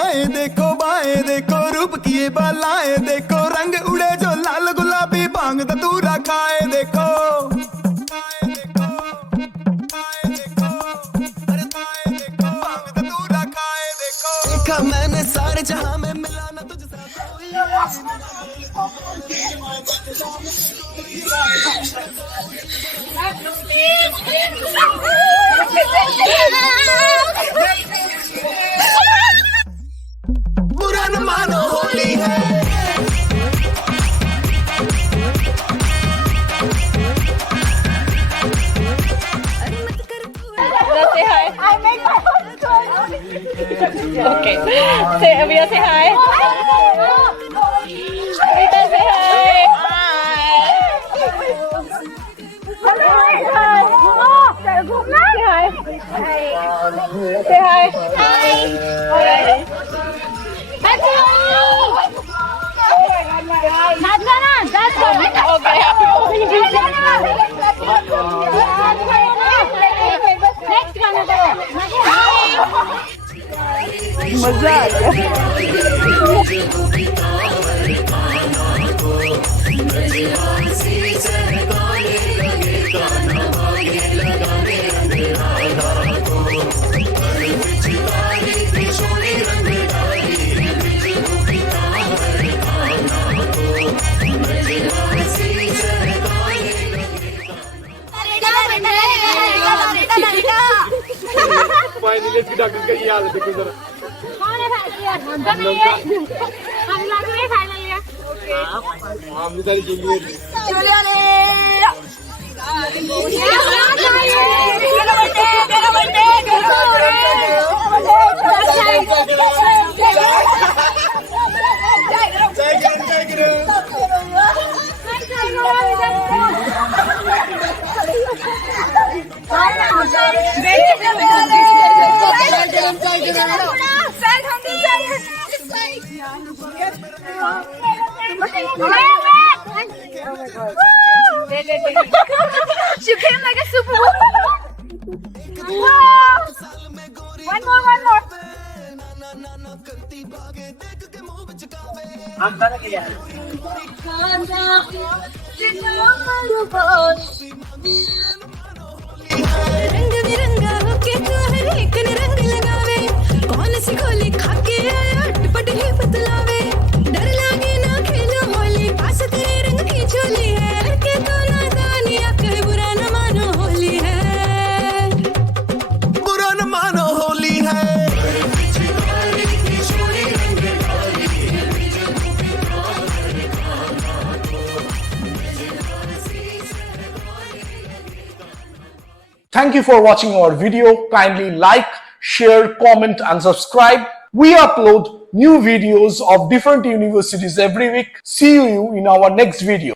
दाएं देखो बाएं देखो रूप किए बालाएं देखो रंग उड़े जो लाल गुलाबी भांग धतूरा खाए देखो देखा मैंने सारे जहां में मिलाना तुझसे बुरा न मानो होली है Say hi. I make my own story. Okay. Say, Avia, say hi. Rita, say hi. Say hi. Hi. मजा आ गया फाइनली इसकी डॉक्टर का ये हालत देखो जरा कौन है भाई हम लोग भी फाइनल है ओके हमने सारी जिंदगी चलो She came like a superwoman. Wow. One more. रंग बिरंगा होके तू हर एक ने रंग लगावे कौन सी गोली खाके आया टपट ही बतलावे डर लागे ना खेलो होली पास तेरे रंग की झोली है के तो नादानी आकर बुरा न मानो होली है बुरा न मानो होली है Thank you for watching our video. Kindly like, share, comment and subscribe. We upload new videos of different universities every week. See you in our next video.